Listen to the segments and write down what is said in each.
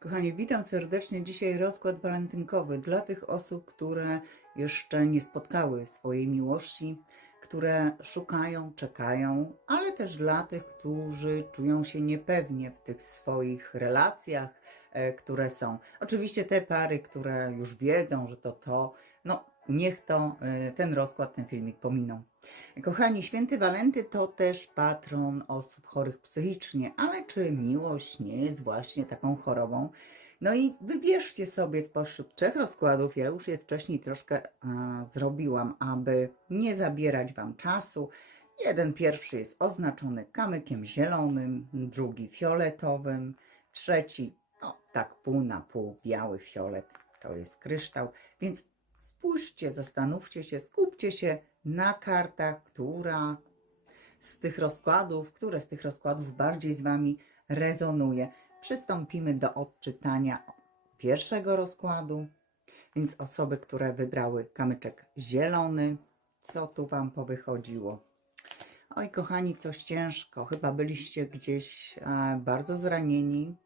Kochani, witam serdecznie. Dzisiaj rozkład walentynkowy dla tych osób, które jeszcze nie spotkały swojej miłości, które szukają, czekają, ale też dla tych, którzy czują się niepewnie w tych swoich relacjach, e, które są. Oczywiście te pary, które już wiedzą, że to to, no niech to e, ten rozkład, ten filmik pominą. Kochani, święty Walenty to też patron osób chorych psychicznie, ale czy miłość nie jest właśnie taką chorobą? No i wybierzcie sobie spośród trzech rozkładów, ja już je wcześniej troszkę a, zrobiłam, aby nie zabierać Wam czasu. Jeden pierwszy jest oznaczony kamykiem zielonym, drugi fioletowym, trzeci, no tak pół na pół, biały fiolet, to jest kryształ, więc spójrzcie, zastanówcie się, skupcie się na kartach, która z tych rozkładów, które z tych rozkładów bardziej z Wami rezonuje. Przystąpimy do odczytania pierwszego rozkładu. Więc osoby, które wybrały kamyczek zielony, co tu Wam powychodziło? Oj, kochani, coś ciężko. Chyba byliście gdzieś e, bardzo zranieni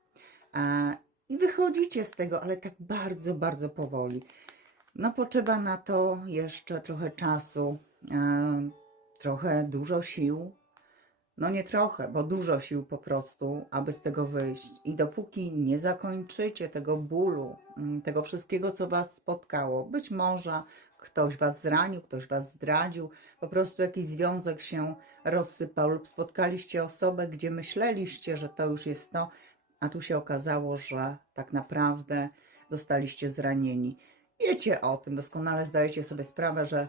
e, i wychodzicie z tego, ale tak bardzo, bardzo powoli. No, potrzeba na to jeszcze trochę czasu, e, trochę dużo sił. No nie trochę, bo dużo sił po prostu, aby z tego wyjść. I dopóki nie zakończycie tego bólu, mm, tego wszystkiego, co Was spotkało, być może ktoś Was zranił, ktoś Was zdradził, po prostu jakiś związek się rozsypał, lub spotkaliście osobę, gdzie myśleliście, że to już jest to, a tu się okazało, że tak naprawdę zostaliście zranieni. Wiecie o tym, doskonale zdajecie sobie sprawę, że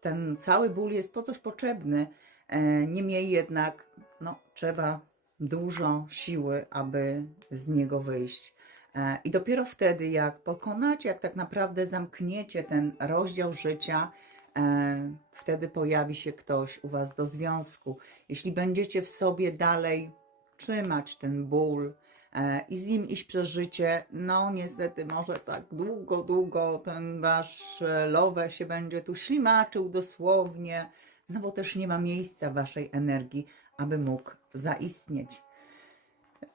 ten cały ból jest po coś potrzebny. E, Niemniej jednak no, trzeba dużo siły, aby z niego wyjść. E, I dopiero wtedy, jak pokonacie, jak tak naprawdę zamkniecie ten rozdział życia, e, wtedy pojawi się ktoś u Was do związku. Jeśli będziecie w sobie dalej trzymać ten ból, i z nim iść przez życie, no niestety może tak długo, długo ten wasz e, love się będzie tu ślimaczył dosłownie, no bo też nie ma miejsca waszej energii, aby mógł zaistnieć.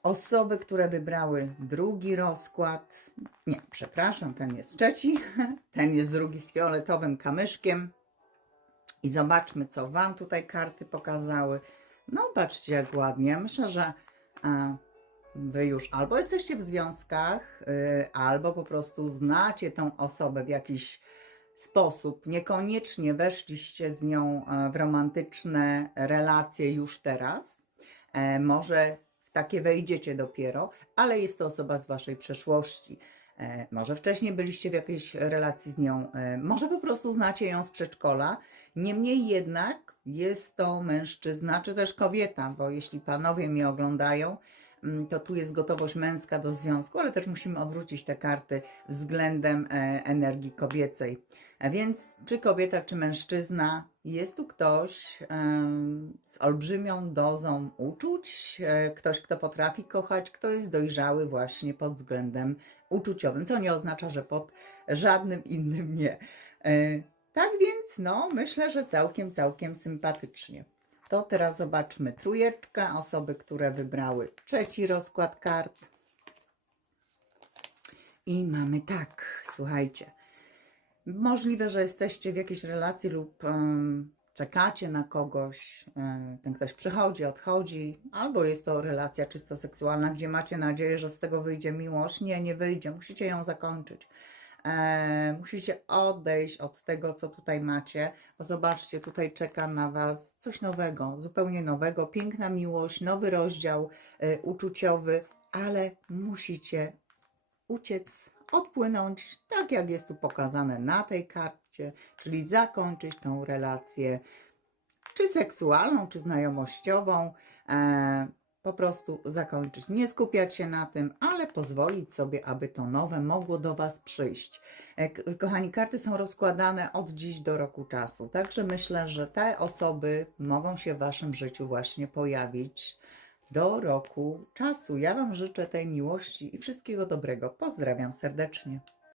Osoby, które wybrały drugi rozkład, nie, przepraszam, ten jest trzeci, ten jest drugi z fioletowym kamyszkiem. I zobaczmy, co Wam tutaj karty pokazały. No, patrzcie, jak ładnie. Myślę, że Wy już albo jesteście w związkach, y, albo po prostu znacie tą osobę w jakiś sposób. Niekoniecznie weszliście z nią e, w romantyczne relacje już teraz. E, Może w takie wejdziecie dopiero, ale jest to osoba z Waszej przeszłości. E, Może wcześniej byliście w jakiejś relacji z nią, może po prostu znacie ją z przedszkola. Niemniej jednak jest to mężczyzna, czy też kobieta, bo jeśli panowie mnie oglądają, to tu jest gotowość męska do związku, ale też musimy odwrócić te karty względem e, energii kobiecej. A więc czy kobieta, czy mężczyzna, jest tu ktoś z olbrzymią dozą uczuć, e, ktoś, kto potrafi kochać, kto jest dojrzały właśnie pod względem uczuciowym, co nie oznacza, że pod żadnym innym nie. E, Tak więc, no, myślę, że całkiem, całkiem sympatycznie. To teraz zobaczmy trójeczkę, osoby, które wybrały trzeci rozkład kart. I mamy tak, słuchajcie. Możliwe, że jesteście w jakiejś relacji lub czekacie na kogoś, ten ktoś przychodzi, odchodzi, albo jest to relacja czysto seksualna, gdzie macie nadzieję, że z tego wyjdzie miłość. Nie, nie wyjdzie, musicie ją zakończyć. E, musicie odejść od tego, co tutaj macie, bo zobaczcie, tutaj czeka na Was coś nowego, zupełnie nowego, piękna miłość, nowy rozdział e, uczuciowy, ale musicie uciec, odpłynąć, tak jak jest tu pokazane na tej karcie, czyli zakończyć tą relację, czy seksualną, czy znajomościową, e, po prostu zakończyć. Nie skupiać się na tym, ale pozwolić sobie, aby to nowe mogło do Was przyjść. E, Kochani, karty są rozkładane od dziś do roku czasu, także myślę, że te osoby mogą się w Waszym życiu właśnie pojawić do roku czasu. Ja Wam życzę tej miłości i wszystkiego dobrego. Pozdrawiam serdecznie.